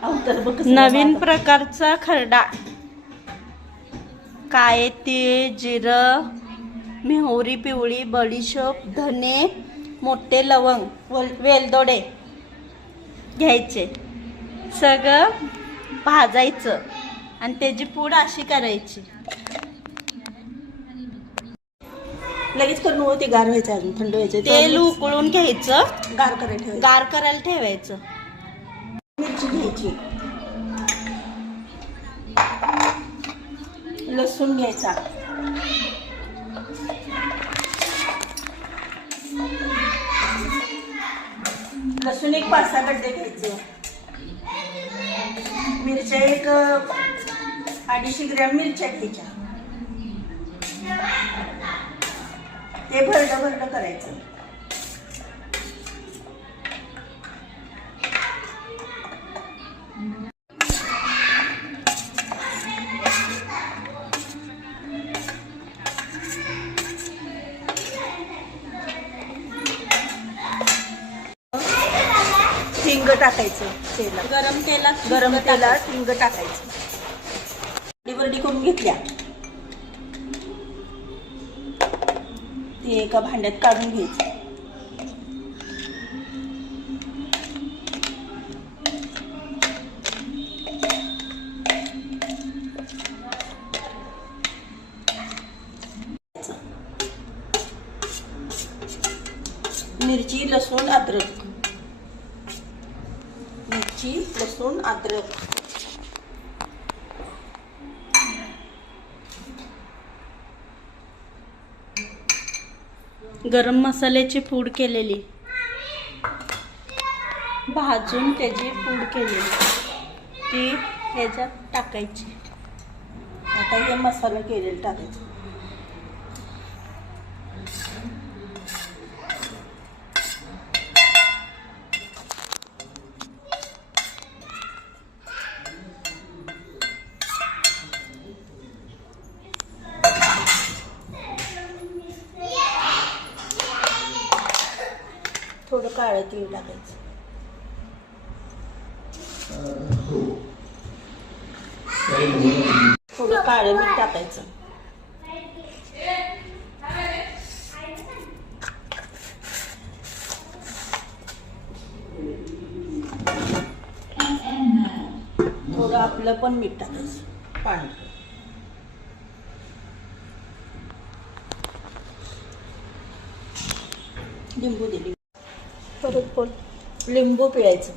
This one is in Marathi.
नवीन प्रकारचा खरडा. काय तीळ, जिरं, मोहरी पिवळी, बडीशोप, धने, मोठे लवंग, वेलदोडे घ्यायचे. सगळं भाजायचं आणि त्याची पूड अशी करायची. लगेच करून होते, गार व्हायचं, अजून थंड व्हायचं. तेल उकळून घ्यायचं, गार करायला ठेवायचं. मिरची घ्यायची, लसूण घ्यायचा, लसूण एक 5-6 गड्डे घ्यायचे. मिरच्या एक 250 ग्रॅम मिरच्या घ्यायच्या. ते भरडं करायचं. हिंग टाकायचं. गरम तेलात हिंग टाकायचं. वरडी करून घेतल्या, ते एका भांड्यात काढून घ्यायचं. मिरची, लसूण, अद्रक. गरम मसाल्याची पूड केलेली, भाजून त्याची पूड केलेली ती ह्याच्यात टाकायची. आता हे मसाला केलेला टाकायचं. थोडं काळं तीळ टाकायचं. थोडं काळं मीठ टाकायचं. थोडं आपलं पण मीठ टाकायचं, पांढरं. लिंबू दिली, परत लिंबू पिळायचं.